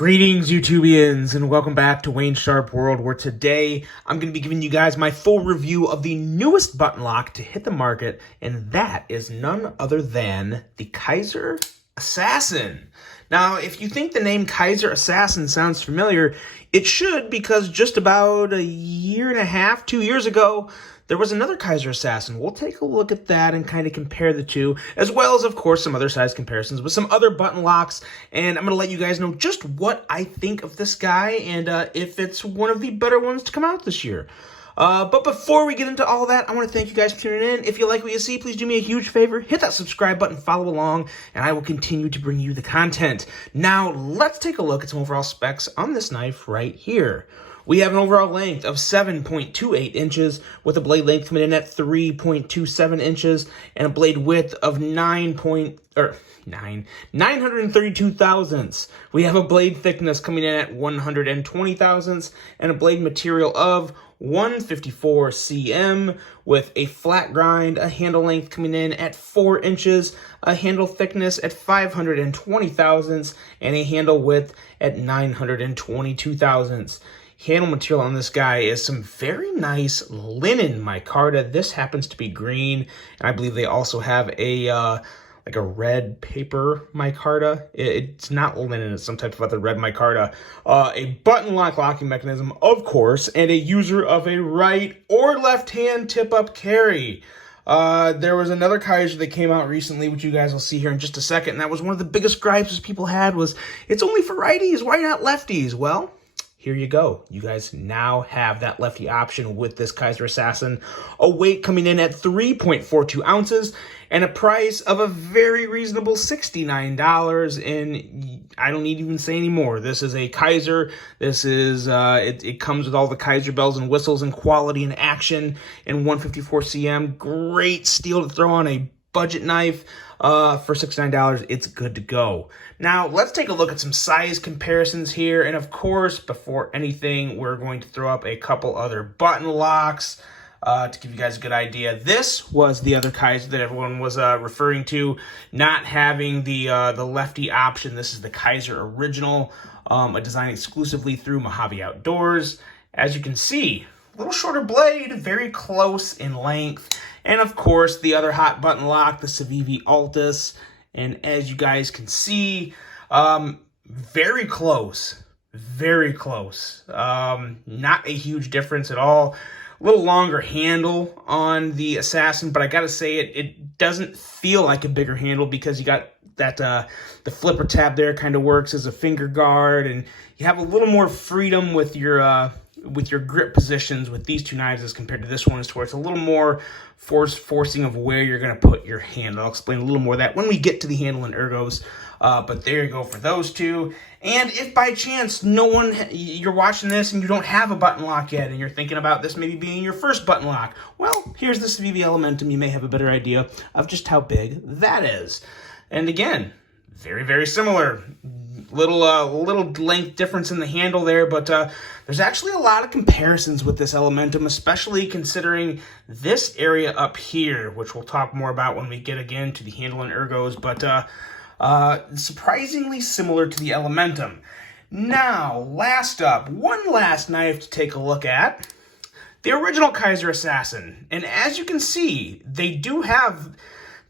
Greetings, YouTubians, and welcome back to Wayne Sharp World, where today I'm going to be giving you guys my full review of the newest button lock to hit the market, and that is none other than the Kizer Assassin. Now, if you think the name Kizer Assassin sounds familiar, it should, because just about a year and a half, 2 years ago, there was another Kizer Assassin. We'll take a look at that and kind of compare the two, as well as, of course, some other size comparisons with some other button locks. And I'm going to let you guys know just what I think of this guy and if it's one of the better ones to come out this year. But before we get into all that, I want to thank you guys for tuning in. If you like what you see, please do me a huge favor. Hit that subscribe button, follow along, and I will continue to bring you the content. Now, let's take a look at some overall specs on this knife right here. We have an overall length of 7.28 inches with a blade length coming in at 3.27 inches and a blade width of 932 thousandths. We have a blade thickness coming in at 120 thousandths and a blade material of 154 cm with a flat grind, a handle length coming in at 4 inches, a handle thickness at 520 thousandths, and a handle width at 922 thousandths. Handle material on this guy is some very nice linen micarta. This happens to be green, and I believe they also have a like a red paper micarta. It's not linen, it's some type of other red micarta. A button lock locking mechanism, of course, and a user of a right or left hand tip up carry. There was another Kizer that came out recently, which you guys will see here in just a second, and that was one of the biggest gripes people had was, it's only for righties, why not lefties? Well, here you go. You guys now have that lefty option with this Kizer Assassin. A weight coming in at 3.42 ounces and a price of a very reasonable $69. And I don't need to even say any more. This is a Kizer. This is, it comes with all the Kizer bells and whistles and quality and action and 154 cm. Great steel to throw on a budget knife. For $69, it's good to go. Now, let's take a look at some size comparisons here. And of course, before anything, we're going to throw up a couple other button locks to give you guys a good idea. This was the other Kizer that everyone was referring to, not having the lefty option. This is the Kizer Original, a design exclusively through Mojave Outdoors. As you can see, a little shorter blade, very close in length. And of course, the other hot button lock, the Civivi Altus. And as you guys can see, very close, very close. Not a huge difference at all. A little longer handle on the Assassin, but I gotta say it doesn't feel like a bigger handle because you got that the flipper tab there kind of works as a finger guard, and you have a little more freedom with your grip positions with these two knives as compared to this one, where it's a little more forcing of where you're going to put your hand. I'll explain a little more of that when we get to the handle and ergos. But there you go for those two. And if by chance you're watching this and you don't have a button lock yet and you're thinking about this maybe being your first button lock, well, here's the Civivi Elementum. You may have a better idea of just how big that is. And again, very, very similar. Little length difference in the handle there, but there's actually a lot of comparisons with this Elementum, especially considering this area up here, which we'll talk more about when we get again to the handle and ergos, but surprisingly similar to the Elementum. Now, last up, one last knife to take a look at, the original Kizer Assassin. And as you can see, they do have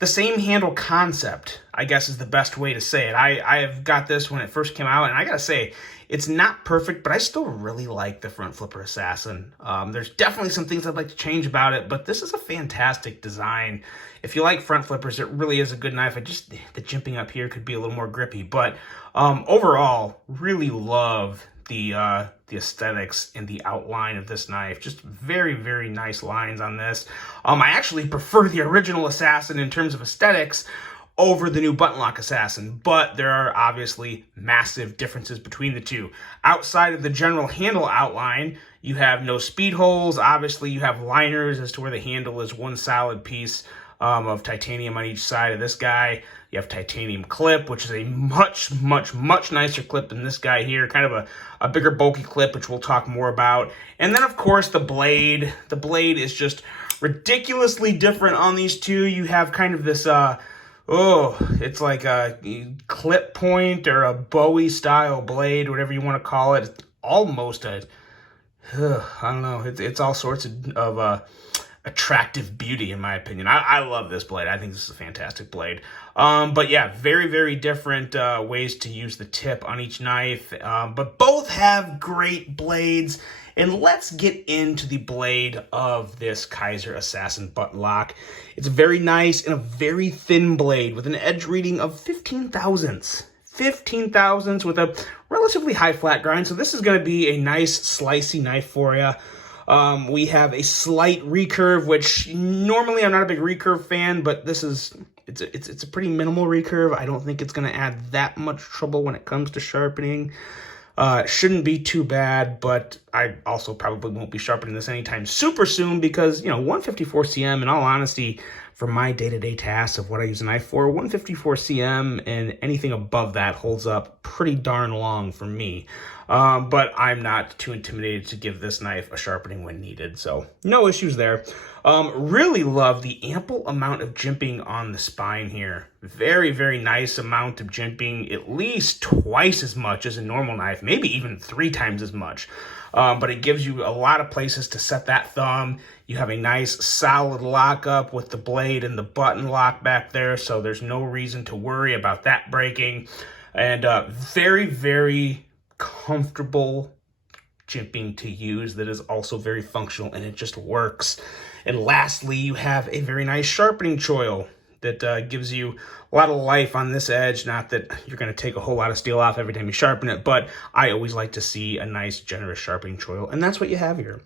the same handle concept, I guess is the best way to say it. I have got this when it first came out, and I gotta say, it's not perfect, but I still really like the front flipper Assassin. There's definitely some things I'd like to change about it, but this is a fantastic design. If you like front flippers, it really is a good knife. The jimping up here could be a little more grippy, but overall, really love the aesthetics and the outline of this knife. Just very, very nice lines on this. I actually prefer the original Assassin in terms of aesthetics over the new button lock Assassin, but there are obviously massive differences between the two. Outside of the general handle outline, you have no speed holes. Obviously, you have liners as to where the handle is one solid piece of titanium on each side of this guy. You have titanium clip, which is a much, much, much nicer clip than this guy here. Kind of a bigger, bulky clip, which we'll talk more about. And then, of course, the blade. The blade is just ridiculously different on these two. You have kind of this Oh, it's like a clip point or a Bowie style blade, whatever you want to call it. It's almost a, I don't know. It's all sorts of attractive beauty, in my opinion. I love this blade. I think this is a fantastic blade. But yeah, very, very different ways to use the tip on each knife. But both have great blades. And let's get into the blade of this Kizer Assassin Button Lock. It's very nice and a very thin blade with an edge reading of 15 thousandths. 15 thousandths with a relatively high flat grind. So this is going to be a nice slicey knife for you. We have a slight recurve, which normally I'm not a big recurve fan, but this is, it's a pretty minimal recurve. I don't think it's going to add that much trouble when it comes to sharpening. Shouldn't be too bad, but I also probably won't be sharpening this anytime super soon because, 154 cm, in all honesty, for my day-to-day tasks of what I use a knife for, 154 cm and anything above that holds up pretty darn long for me. But I'm not too intimidated to give this knife a sharpening when needed, so no issues there. Really love the ample amount of jimping on the spine here. Very, very nice amount of jimping, at least twice as much as a normal knife, maybe even 3 times as much. But it gives you a lot of places to set that thumb. You have a nice solid lockup with the blade and the button lock back there, so there's no reason to worry about that breaking. And very, very comfortable jimping to use that is also very functional, and it just works. And lastly, you have a very nice sharpening choil that gives you a lot of life on this edge. Not that you're going to take a whole lot of steel off every time you sharpen it, but I always like to see a nice, generous sharpening choil, and that's what you have here.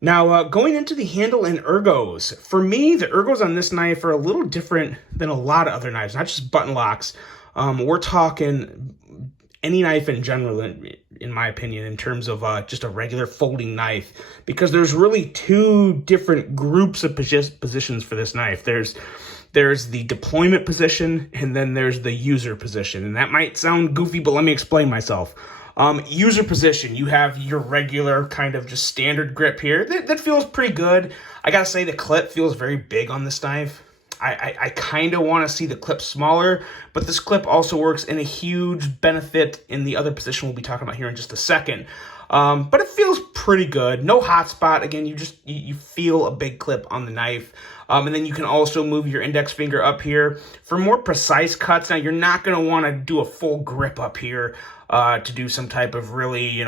Now, going into the handle and ergos. For me, the ergos on this knife are a little different than a lot of other knives, not just button locks. We're talking any knife in general, in my opinion, in terms of just a regular folding knife, because there's really 2 different groups of positions for this knife. There's the deployment position, and then there's the user position. And that might sound goofy, but let me explain myself. User position, you have your regular kind of just standard grip here. That feels pretty good. I gotta say the clip feels very big on this knife. I kind of want to see the clip smaller, but this clip also works in a huge benefit in the other position we'll be talking about here in just a second. But it feels pretty good. No hot spot. Again, you feel a big clip on the knife. And then you can also move your index finger up here for more precise cuts. Now, you're not going to want to do a full grip up here to do some type of really,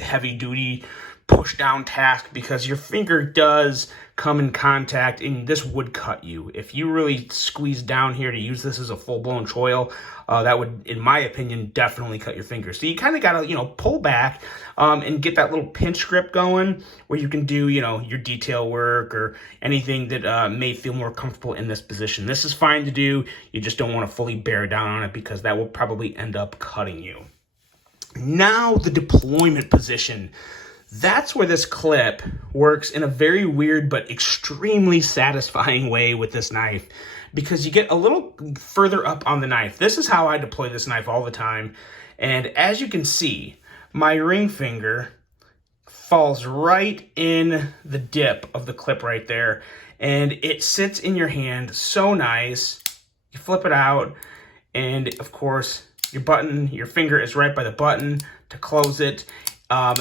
heavy-duty push-down task, because your finger does come in contact, and this would cut you. If you really squeeze down here to use this as a full-blown choil, that would, in my opinion, definitely cut your finger. So you kind of got to, pull back and get that little pinch grip going where you can do, your detail work or anything that may feel more comfortable in this position. This is fine to do. You just don't want to fully bear down on it because that will probably end up cutting you. Now, the deployment position. That's where this clip works in a very weird but extremely satisfying way with this knife, because you get a little further up on the knife. This is how I deploy this knife all the time. And as you can see, my ring finger falls right in the dip of the clip right there. And it sits in your hand so nice. You flip it out, and of course, your finger is right by the button to close it.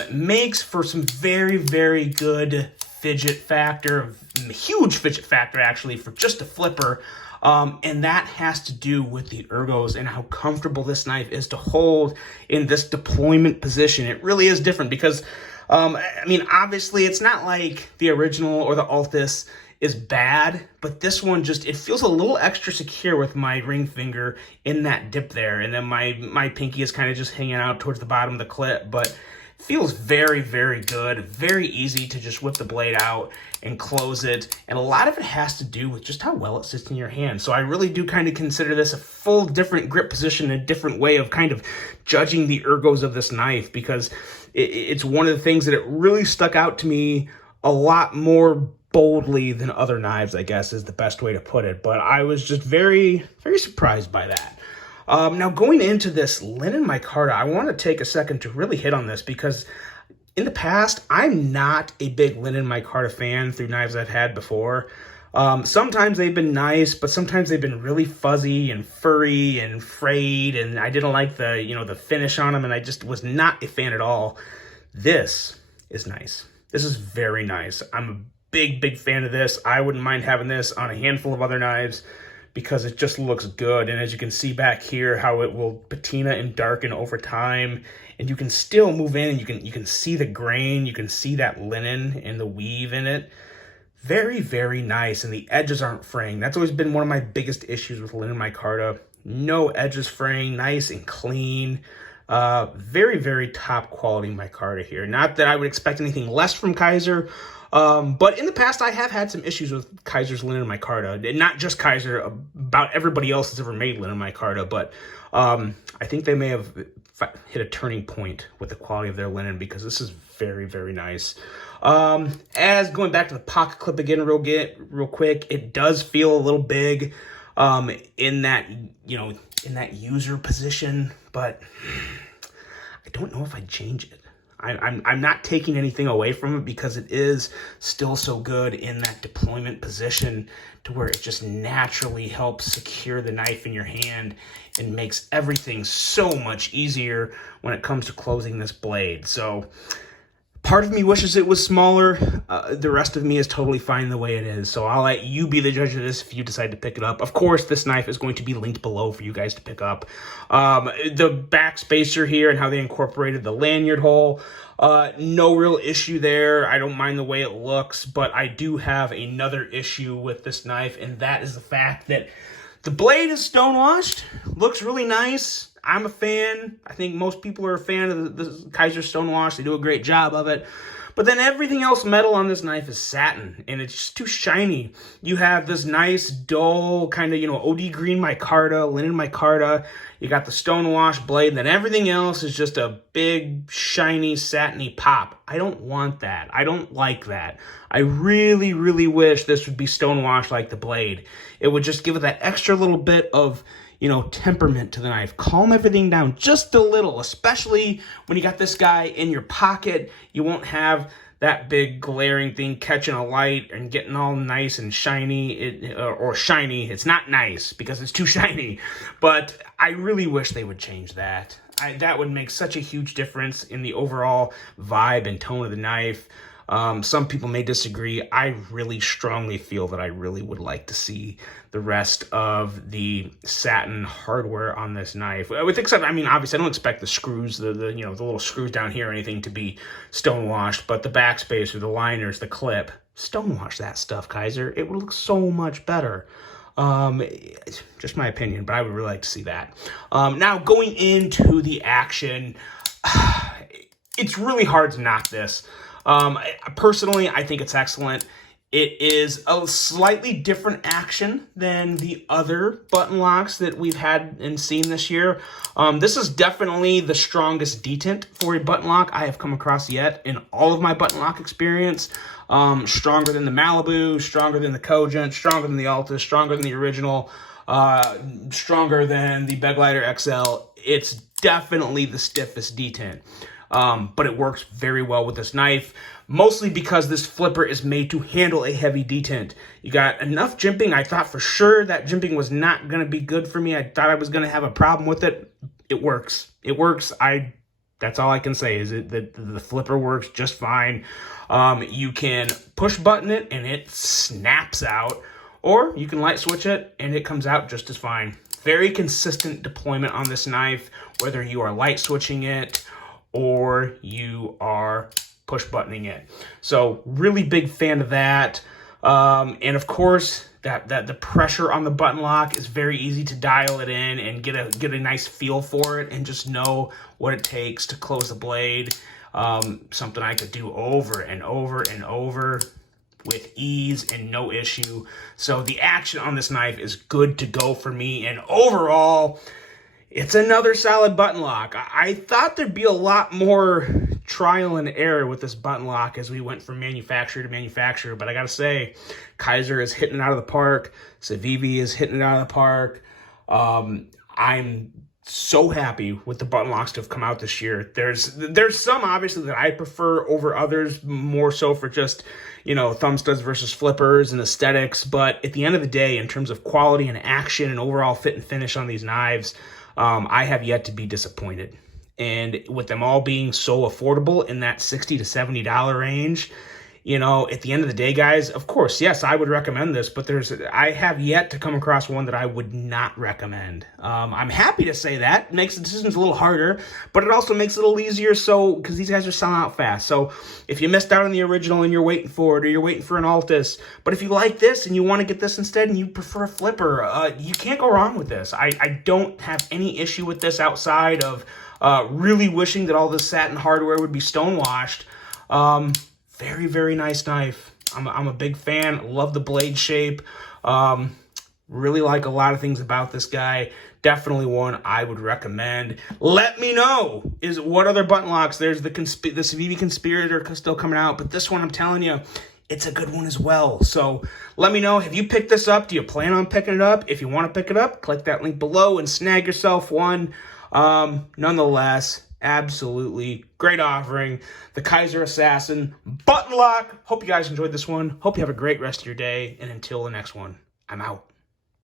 Makes for some very, very good fidget factor, huge fidget factor actually, for just a flipper. And that has to do with the ergos and how comfortable this knife is to hold in this deployment position. It really is different because, obviously it's not like the original or the Altus is bad, but this one it feels a little extra secure with my ring finger in that dip there. And then my pinky is kind of just hanging out towards the bottom of the clip, but feels very, very good. Very easy to just whip the blade out and close it. And a lot of it has to do with just how well it sits in your hand. So I really do kind of consider this a full different grip position, a different way of kind of judging the ergos of this knife, because it's one of the things that it really stuck out to me a lot more boldly than other knives, I guess is the best way to put it. But I was just very, very surprised by that. Now, going into this linen micarta, I want to take a second to really hit on this, because in the past, I'm not a big linen micarta fan through knives I've had before. Sometimes they've been nice, but sometimes they've been really fuzzy and furry and frayed, and I didn't like the, the finish on them, and I just was not a fan at all. This is nice. This is very nice. I'm a big fan of this. I wouldn't mind having this on a handful of other knives because it just looks good. And as you can see back here, how it will patina and darken over time, and you can still move in, and you can see the grain, you can see that linen and the weave in it. Very nice, and the edges aren't fraying. That's always been one of my biggest issues with linen micarta. No edges fraying, nice and clean. Very top quality micarta here. Not that I would expect anything less from Kizer, but in the past I have had some issues with Kizer's linen micarta. And not just Kizer, about everybody else that's ever made linen micarta, but I think they may have hit a turning point with the quality of their linen, because this is very nice. As going back to the pocket clip again real quick, it does feel a little big in that, in that user position, but I don't know if I'd change it. I'm not taking anything away from it, because it is still so good in that deployment position to where it just naturally helps secure the knife in your hand and makes everything so much easier when it comes to closing this blade. So part of me wishes it was smaller. The rest of me is totally fine the way it is. So I'll let you be the judge of this if you decide to pick it up. Of course, this knife is going to be linked below for you guys to pick up. The back spacer here and how they incorporated the lanyard hole, no real issue there. I don't mind the way it looks, but I do have another issue with this knife, and that is the fact that the blade is stonewashed. Looks really nice. I'm a fan. I think most people are a fan of the Kizer Stonewash. They do a great job of it. But then everything else metal on this knife is satin, and it's just too shiny. You have this nice, dull, kind of, OD green micarta, linen micarta. You got the Stonewash blade, and then everything else is just a big, shiny, satiny pop. I don't want that. I don't like that. I really wish this would be Stonewash like the blade. It would just give it that extra little bit of, temperament to the knife. Calm everything down just a little, especially when you got this guy in your pocket. You won't have that big glaring thing catching a light and getting all nice and shiny, or shiny. It's not nice because it's too shiny, but I really wish they would change that. That would make such a huge difference in the overall vibe and tone of the knife. Some people may disagree. I really strongly feel that I really would like to see the rest of the satin hardware on this knife. Obviously I don't expect the screws, the little screws down here or anything to be stonewashed, but the backspacer, the liners, the clip, stonewash that stuff, Kizer. It would look so much better. Just my opinion, but I would really like to see that. Now going into the action, it's really hard to knock this. Personally, I think it's excellent. It is a slightly different action than the other button locks that we've had and seen this year. This is definitely the strongest detent for a button lock I have come across yet in all of my button lock experience. Stronger than the Malibu, stronger than the Cogent, stronger than the Altus, stronger than the original, stronger than the Beglighter XL. It's definitely the stiffest detent. But it works very well with this knife, mostly because this flipper is made to handle a heavy detent. You got enough jimping. I thought for sure that jimping was not going to be good for me. I thought I was going to have a problem with it. It works. It works. That's all I can say is that the flipper works just fine. You can push button it and it snaps out, or you can light switch it and it comes out just as fine. Very consistent deployment on this knife, whether you are light switching it or you are push buttoning it. So really big fan of that. And of course, that the pressure on the button lock is very easy to dial it in and get a nice feel for it and just know what it takes to close the blade. Something I could do over and over and over with ease and no issue. So the action on this knife is good to go for me, and overall, it's another solid button lock. I thought there'd be a lot more trial and error with this button lock as we went from manufacturer to manufacturer, but I gotta say, Kizer is hitting it out of the park. Civivi is hitting it out of the park. I'm so happy with the button locks that have come out this year. There's some obviously that I prefer over others, more so for just, you know, thumb studs versus flippers and aesthetics. But at the end of the day, in terms of quality and action and overall fit and finish on these knives, I have yet to be disappointed. And with them all being so affordable in that $60 to $70 range, you know, at the end of the day, guys, of course, yes, I would recommend this, but I have yet to come across one that I would not recommend. I'm happy to say that. It makes the decisions a little harder, but it also makes it a little easier, so, because these guys are selling out fast. So if you missed out on the original and you're waiting for it, or you're waiting for an Altus, but if you like this and you want to get this instead and you prefer a flipper, you can't go wrong with this. I don't have any issue with this outside of really wishing that all this satin hardware would be stonewashed. Very, very nice knife. I'm a big fan. Love the blade shape. Really like a lot of things about this guy. Definitely one I would recommend. Let me know what other button locks. There's the Civivi Conspirator still coming out, but this one, I'm telling you, it's a good one as well. So let me know, have you picked this up? Do you plan on picking it up? If you want to pick it up, click that link below and snag yourself one. Nonetheless, absolutely great offering. The Kizer Assassin Button Lock. Hope you guys enjoyed this one. Hope you have a great rest of your day. And until the next one, I'm out.